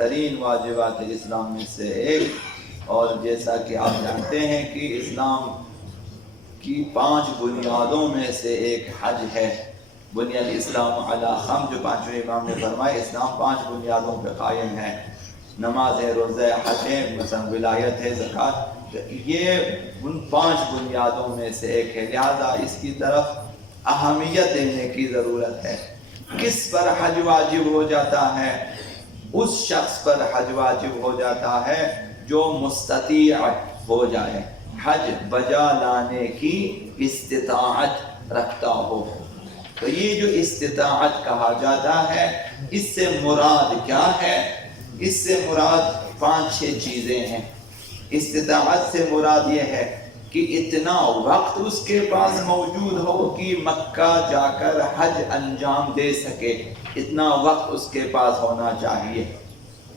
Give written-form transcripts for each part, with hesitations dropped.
ترین واجبات اسلام میں سے ایک، اور جیسا کہ آپ جانتے ہیں کہ اسلام کی 5 بنیادوں میں سے ایک حج ہے۔ بنی الاسلام علی 5، جو 5ویں امام نے فرمایا اسلام 5 بنیادوں پہ قائم ہے، نماز ہے، روزہ ہے، حج ہے، مثلا ولایت ہے، زکوٰۃ، یہ ان 5 بنیادوں میں سے ایک ہے، لہذا اس کی طرف اہمیت دینے کی ضرورت ہے۔ کس پر حج واجب ہو جاتا ہے؟ اس شخص پر حج واجب ہو جاتا ہے جو مستطیع ہو جائے، حج بجا لانے کی استطاعت رکھتا ہو۔ تو یہ جو استطاعت کہا جاتا ہے، اس سے مراد کیا ہے؟ اس سے مراد 5-6 چیزیں ہیں۔ استطاعت سے مراد یہ ہے کہ اتنا وقت اس کے پاس موجود ہو کہ مکہ جا کر حج انجام دے سکے، اتنا وقت اس کے پاس ہونا چاہیے۔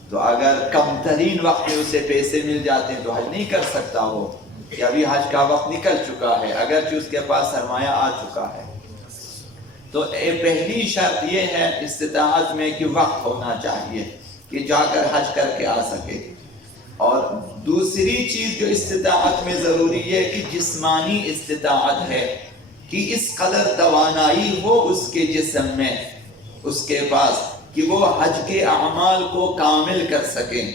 تو اگر کم ترین وقت میں اسے پیسے مل جاتے ہیں تو حج نہیں کر سکتا وہ، کہ ابھی حج کا وقت نکل چکا ہے اگرچہ اس کے پاس سرمایہ آ چکا ہے۔ تو پہلی شرط یہ ہے استطاعت میں کہ وقت ہونا چاہیے کہ جا کر حج کر کے آ سکے۔ اور دوسری چیز جو استطاعت میں ضروری ہے کہ جسمانی استطاعت ہے، کہ اس قدر توانائی ہو اس کے جسم میں، اس کے پاس، کہ وہ حج کے اعمال کو کامل کر سکیں،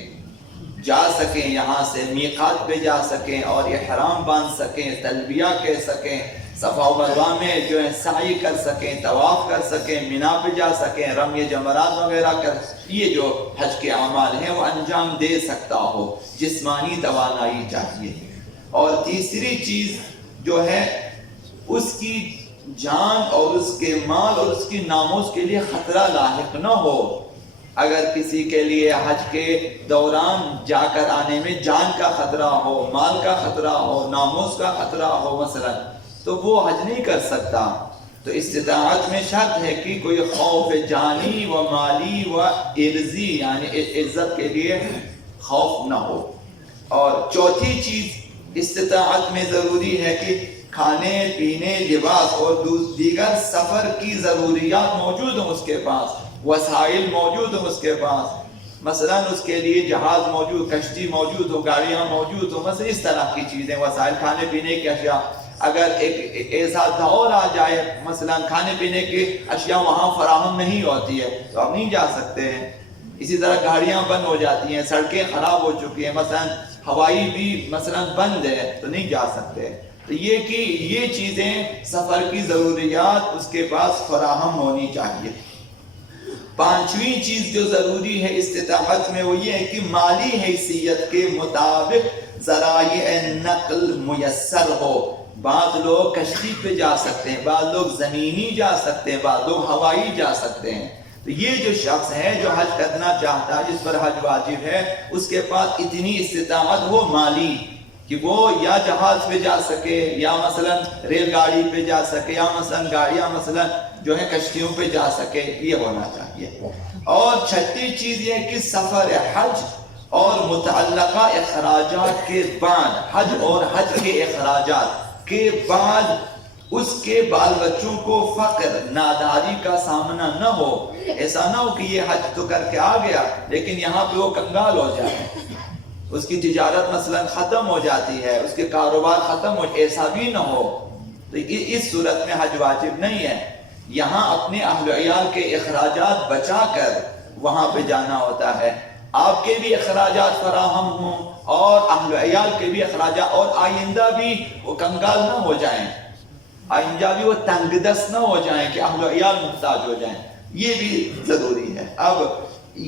جا سکیں، یہاں سے میقات پہ جا سکیں اور احرام باندھ سکیں، تلبیہ کہہ سکیں، صفا و مروہ میں جو ہے سعی کر سکیں، طواف کر سکیں، مینا پہ جا سکیں، رمی جمرات وغیرہ کر، یہ جو حج کے اعمال ہیں وہ انجام دے سکتا ہو، جسمانی توانائی چاہیے۔ اور تیسری چیز جو ہے اس کی جان اور اس کے مال اور اس کی ناموس کے لیے خطرہ لاحق نہ ہو۔ اگر کسی کے لیے حج کے دوران جا کر آنے میں جان کا خطرہ ہو، مال کا خطرہ ہو، ناموس کا خطرہ ہو مثلا، تو وہ حج نہیں کر سکتا۔ تو استطاعت میں شرط ہے کہ کوئی خوف جانی و مالی و عرضی یعنی عزت کے لیے خوف نہ ہو۔ اور چوتھی چیز استطاعت میں ضروری ہے کہ کھانے پینے، لباس اور دیگر سفر کی ضروریات موجود ہوں اس کے پاس، وسائل موجود ہوں اس کے پاس، مثلا اس کے لیے جہاز موجود، کشتی موجود ہو، گاڑیاں موجود ہوں، مثلا اس طرح کی چیزیں، وسائل، کھانے پینے کی اشیاء۔ اگر ایک ایسا دور آ جائے مثلا کھانے پینے کی اشیاء وہاں فراہم نہیں ہوتی ہے تو آپ نہیں جا سکتے ہیں۔ اسی طرح گاڑیاں بند ہو جاتی ہیں، سڑکیں خراب ہو چکی ہیں، مثلا ہوائی بھی مثلا بند ہے تو نہیں جا سکتے۔ تو یہ کہ یہ چیزیں سفر کی ضروریات اس کے پاس فراہم ہونی چاہیے۔ پانچویں چیز جو ضروری ہے استطاعت میں وہ یہ ہے کہ مالی حیثیت کے مطابق ذرائع نقل میسر ہو۔ بعض لوگ کشتی پہ جا سکتے ہیں، بعض لوگ زمینی جا سکتے ہیں، بعض لوگ ہوائی جا سکتے ہیں۔ تو یہ جو شخص ہے جو حج کرنا چاہتا ہے، جس پر حج واجب ہے، اس کے پاس اتنی استطاعت ہو مالی کہ وہ یا جہاز پہ جا سکے، یا مثلا ریل گاڑی پہ جا سکے، یا مثلا گاڑیاں مثلا جو ہے کشتیوں پہ جا سکے، یہ ہونا چاہیے۔ اور چھٹی چیز یہ کہ سفر حج اور متعلقہ اخراجات کے بعد، حج اور حج کے اخراجات کے بعد اس کے بال بچوں کو فقر، ناداری کا سامنا نہ ہو۔ ایسا نہ ہو کہ یہ حج تو کر کے آ گیا لیکن یہاں پہ وہ کنگال ہو جائے، اس کی تجارت مثلا ختم ہو جاتی ہے، اس کے کاروبار ختم ہو، ایسا بھی نہ ہو۔ تو اس صورت میں حج واجب نہیں ہے۔ یہاں اپنے اہل و عیال کے اخراجات بچا کر وہاں پہ جانا ہوتا ہے، آپ کے بھی اخراجات فراہم ہوں اور اہل و عیال کے بھی اخراجات، اور آئندہ بھی وہ کنگال نہ ہو جائیں، آئندہ بھی وہ تنگ دست نہ ہو جائیں کہ اہل و عیال محتاج ہو جائیں، یہ بھی ضروری ہے۔ اب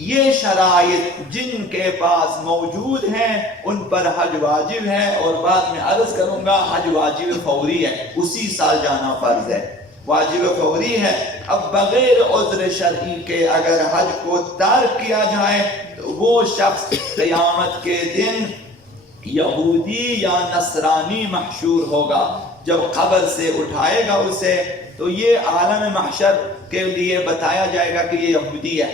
یہ شرائط جن کے پاس موجود ہیں ان پر حج واجب ہے، اور بعد میں عرض کروں گا حج واجب فوری ہے، اسی سال جانا فرض ہے، واجب فوری ہے۔ اب بغیر عذر شرعی کے اگر حج کو ترک کیا جائے تو وہ شخص قیامت کے دن یہودی یا نصرانی محشور ہوگا۔ جب قبر سے اٹھائے گا اسے تو یہ عالم محشر کے لیے بتایا جائے گا کہ یہ یہودی ہے،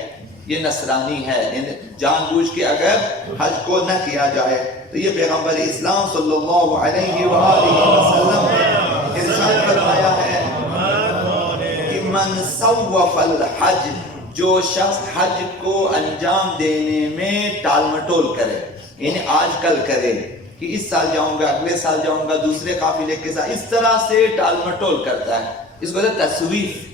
یہ نصرانی ہے، یعنی جان بوجھ کے اگر حج کو نہ کیا جائے تو یہ پیغمبر اسلام صلی اللہ علیہ وآلہ وسلم ارشاد فرمایا ہے کہ من سوف الحج، جو شخص حج کو انجام دینے میں ٹال مٹول کرے، یعنی آج کل کرے کہ اس سال جاؤں گا، اگلے سال جاؤں گا، دوسرے قافلے کے ساتھ، اس طرح سے ٹال مٹول کرتا ہے، اس کو کہتے ہیں تسویف۔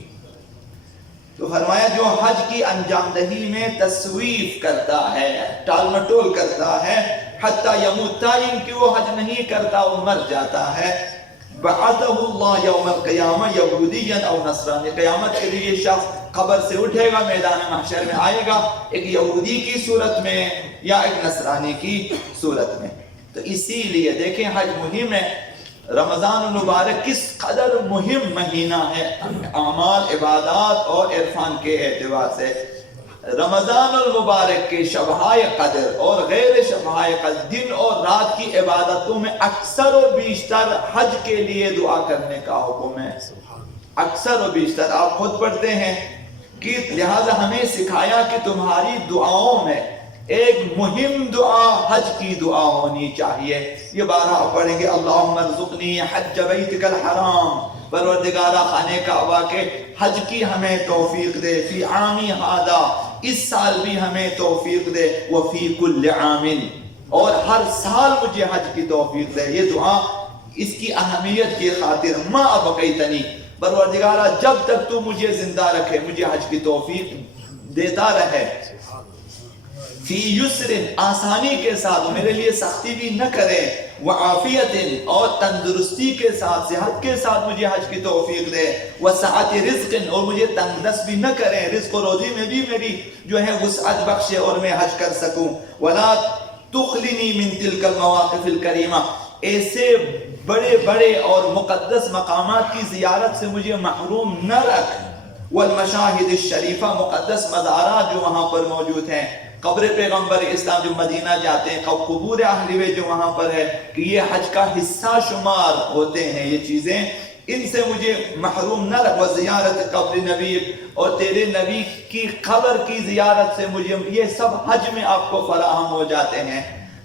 تو فرمایا جو حج کی انجام دہی میں تسویف کرتا ہے، ٹال مٹول کرتا ہے، حتی یموت، ان کی وہ حج نہیں کرتا، وہ مر جاتا ہے، بعثہ اللہ یوم القیامہ یہودیا او نصرانی، قیامت کے لیے یہ شخص قبر سے اٹھے گا، میدان محشر میں آئے گا، ایک یہودی کی صورت میں یا ایک نصرانی کی صورت میں۔ تو اسی لیے دیکھیں حج مہم ہے، رمضان المبارک کس قدر مہم مہینہ ہے اعمال، عبادات اور عرفان کے اعتبار سے۔ رمضان المبارک کے شبہائے قدر اور غیر شبہائے قدر، دن اور رات کی عبادتوں میں اکثر و بیشتر حج کے لیے دعا کرنے کا حکم ہے، اکثر و بیشتر۔ آپ خود پڑھتے ہیں کہ لہذا ہمیں سکھایا کہ تمہاری دعاؤں میں ایک مہم دعا حج کی دعا ہونی چاہیے۔ یہ بارہ پڑھیں گے، اللہم ارزقنی حج بیتک الحرام، پروردگارہ خانے کعبہ کے حج کی ہمیں توفیق دے، فی عامی ہذا، اس سال بھی ہمیں توفیق دے، وفی کل عام، اور ہر سال مجھے حج کی توفیق دے۔ یہ دعا اس کی اہمیت کی خاطر، ما ابقیتنی، پروردگارہ جب تک تو مجھے زندہ رکھے، مجھے حج کی توفیق دیتا رہے، فی یسر، آسانی کے ساتھ، میرے لیے سختی بھی نہ کرے، وعافیت، اور تندرستی کے ساتھ، صحت کے ساتھ مجھے حج کی توفیق دے، وسعت رزق، اور مجھے تنگ دست بھی نہ کرے، رزق و روزی میں بھی میری جو ہے وسعت بخشے اور میں حج کر سکوں، ولا تخلنی من تلک المواقف الکریمہ، ایسے بڑے بڑے اور مقدس مقامات کی زیارت سے مجھے محروم نہ رکھ، والمشاہد الشریفہ، مقدس مزارات جو وہاں پر موجود ہیں، قبر پیغمبر اسلام جو مدینہ جاتے ہیں، قبور اہل بیت جو وہاں پر ہے، کہ یہ حج کا حصہ شمار ہوتے ہیں یہ چیزیں، ان سے مجھے محروم نہ رکھ، وزیارت قبر نبی، اور تیرے نبی کی قبر کی زیارت سے مجھے، یہ سب حج میں آپ کو فراہم ہو جاتے ہیں۔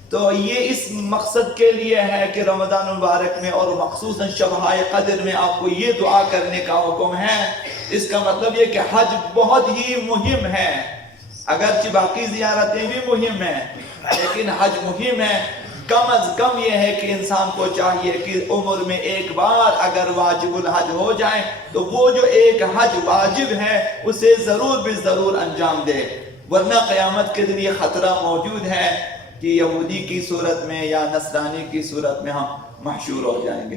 تو یہ اس مقصد کے لیے ہے کہ رمضان المبارک میں اور مخصوصاً شبہائے قدر میں آپ کو یہ دعا کرنے کا حکم ہے۔ اس کا مطلب یہ کہ حج بہت ہی مہم ہے، اگرچہ باقی زیارتیں بھی مہم ہیں لیکن حج مہم ہے۔ کم از کم یہ ہے کہ انسان کو چاہیے کہ عمر میں ایک بار اگر واجب الحج ہو جائے تو وہ جو ایک حج واجب ہے اسے ضرور بھی ضرور انجام دے، ورنہ قیامت کے دن یہ خطرہ موجود ہے کہ یہودی کی صورت میں یا نصرانی کی صورت میں ہم محشور ہو جائیں گے۔